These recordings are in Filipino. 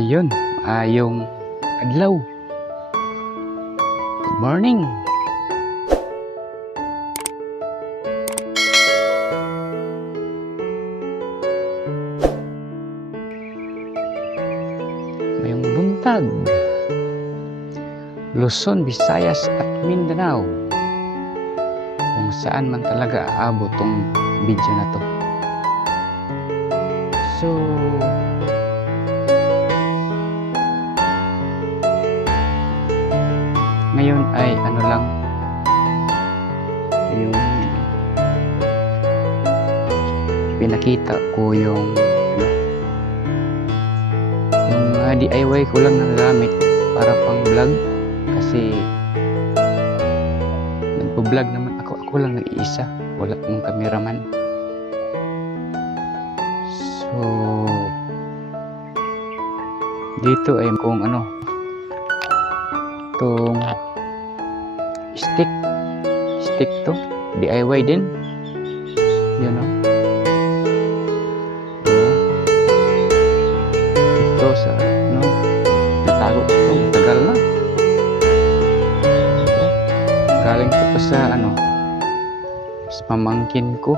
Ayun, ayong adlaw. Good morning. Mayong buntag. Luzon, Visayas at Mindanao. Kung saan man talaga aabot tong video na to. So, ngayon ay ano lang yung pinakita ko yung DIY ko lang ng gamit para pang vlog kasi nagpo-vlog naman ako lang nag-iisa, wala akong cameraman. So dito ay kung ano itong stick to DIY din, you know. Ito sa ano natago ito tagal na, galing ko pa sa ano sa pamangkin ko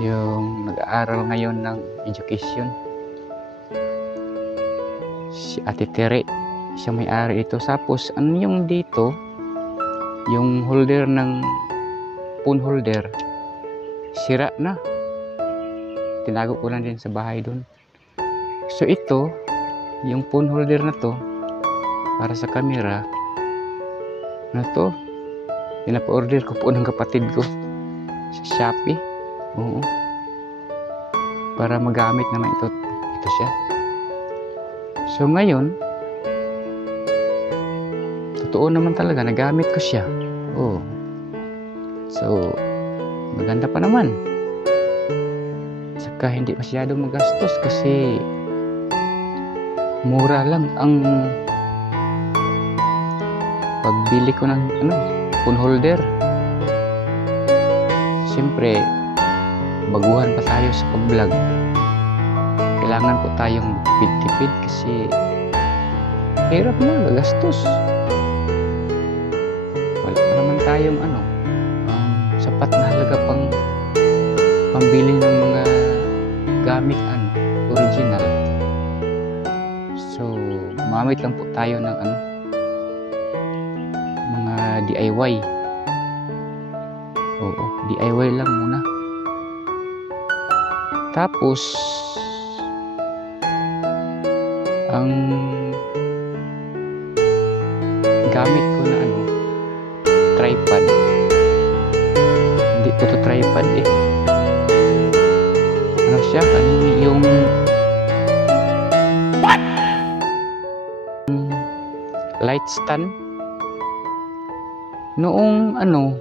yung nag-aaral ngayon ng education, si Ate Tere, siya may-ari ito. Tapos ano yung dito yung holder ng phone holder sira na, tinago ko lang din sa bahay doon. So ito yung phone holder na to para sa camera na to, pinapa-order ko po ng kapatid ko sa Shopee. Oo, para magamit naman ito siya. So ngayon totoo naman talaga nagamit ko siya. Oh, so maganda pa naman, saka hindi masyado magastos kasi mura lang ang pagbili ko ng ano phone holder. Siyempre baguhan pa tayo sa pag-vlog, kailangan po tayong tipid-tipid kasi hirap na, gastos. Wala pa naman tayong ano sapat na halaga pambili ng mga gamit ano original. So mamit lang po tayo ng ano mga DIY. Oo, DIY lang muna. Tapos ang gamit ko na ano tripod, hindi ko to tripod ano siya, ano yung light stand. Noong ano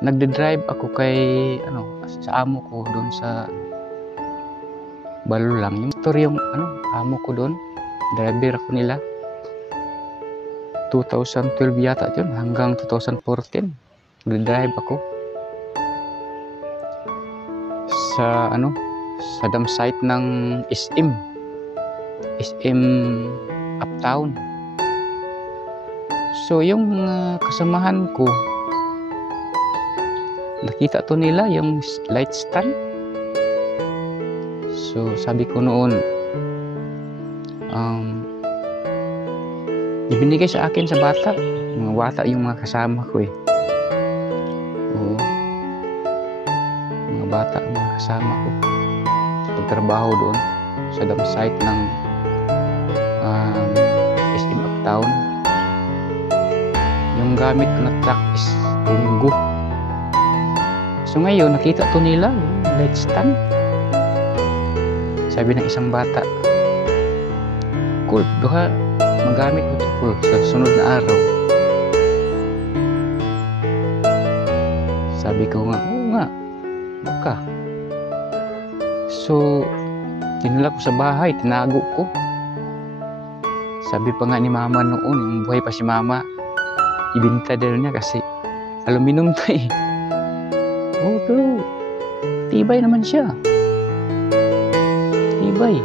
nagde-drive ako kay ano sa amo ko doon sa Balulang, yung motor yung ano amo ko doon, driver ako nila 2012 yata yun hanggang 2014 nagde-drive ako sa ano sa dam site ng SM Uptown. So yung kasamahan ko nakita to nila yung light stand. So sabi ko noon ibinigay sa akin sa bata, mga bata yung mga kasama ko Oo, mga bata mga kasama ko pagtrabaho doon sa dam site ng SM Uptown. Yung gamit ko na truck is Ungo. So ngayon nakita to nila yung light stand. Sabi ng isang bata, cool, duha magamit mo to cool sa sunod na araw. Sabi ko nga, oo nga, baka. So dinala ko sa bahay, tinago ko. Sabi pa nga ni mama noon, yung buhay pa si mama, ibinta din niya kasi aluminum to Oh, pero tibay naman siya. Tibay.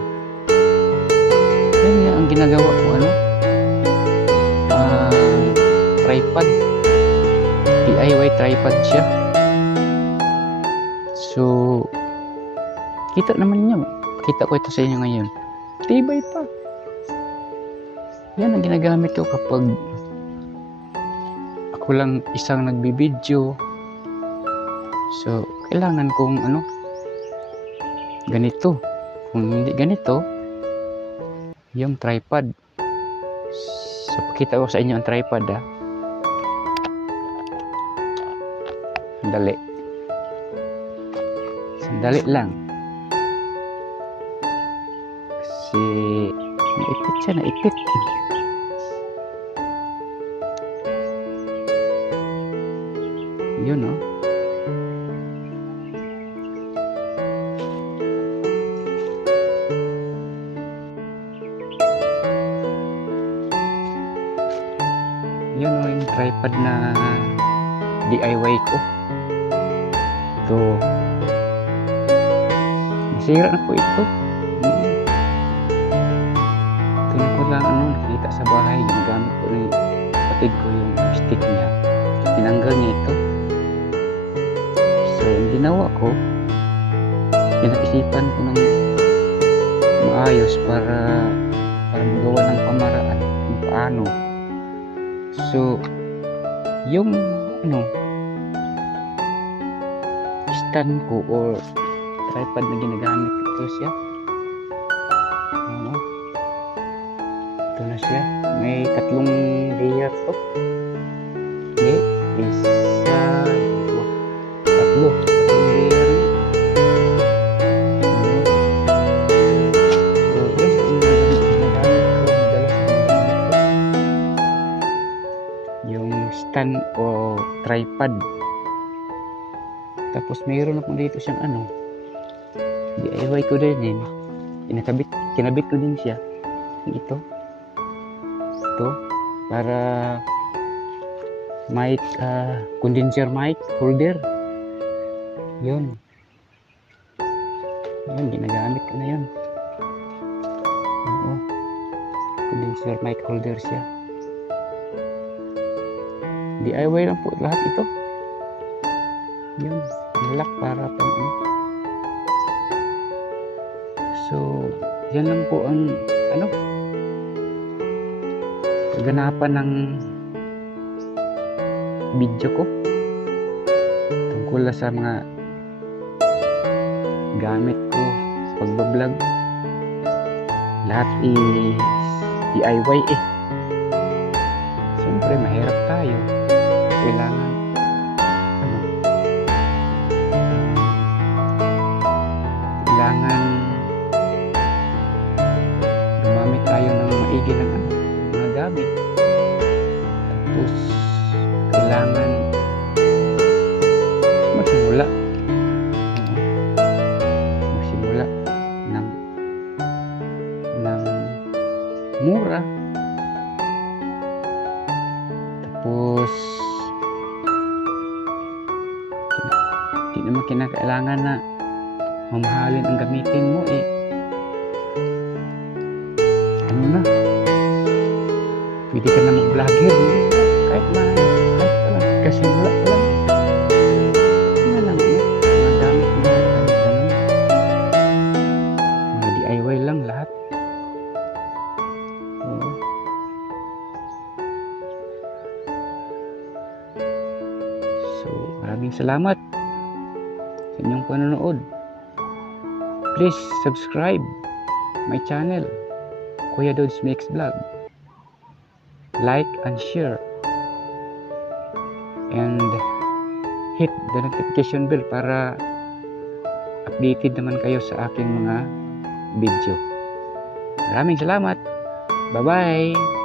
Yun nga ang ginagawa ko, ano, tripod. DIY tripod siya. So, kita naman niyo. Kita ko ito sa inyo ngayon. Tibay pa. Yan ang ginagamit ko kapag ako lang isang nagbibideo. So, kailangan kong ano, ganito. Kung hindi ganito, yung tripod. So, pakita ko sa inyo ang tripod, ha. Sandali. Sandali lang. Kasi naipit siya, naipit. Yun, oh. Yun, oh, yung tripod na DIY ko. Ito. Nasira na po ito. Ito na ko lang, ano, nakita sa bahay. Ginagamit ko rin kapatid ko yung stick niya. Tinanggal niya ito. So, ang ginawa ko, pinag-isipan ko ng maayos para magawa ng pamaraan kung paano. So, yung ano, stand ko or tripod na ginagamit ito siya. Ito na siya. May 3 layer to. Okay. Isa, 2, 3 layer. So, yun. Ginagamit ko. Madalas ginagamit ko. Yung stand o tripod. Tapos mayroon ako dito siyang ano, DIY ko din. Kinabit ko din siya. Ito para mic, condenser mic holder. Yun, ginagamit ko na yun. Oo, condenser mic holder siya. DIY lang po lahat ito. Yun, lock para pang ano. So, yan lang po ang ano, kaganapan ng video ko tungkol sa mga gamit ko sa pagbablog. Lahat is DIY eh. Siyempre mahirap tayo. Kailangan ano, kailangan gumamit tayo ng maigi ng ano, mga gamit. Tapos kailangan magsimula ng mura. Tapos hindi naman kinakailangan na mamahalin ang gamitin mo eh. Ano na, pwede ka na mag-vlogger kahit lang kasimula pa lang. Ano lang, mga gamit na ganun, mga DIY lang lahat. So, maraming salamat sa inyong panonood. Please subscribe my channel, Kuya Dods Mix Vlog. Like and share. And hit the notification bell para updated naman kayo sa aking mga video. Maraming salamat. Bye-bye.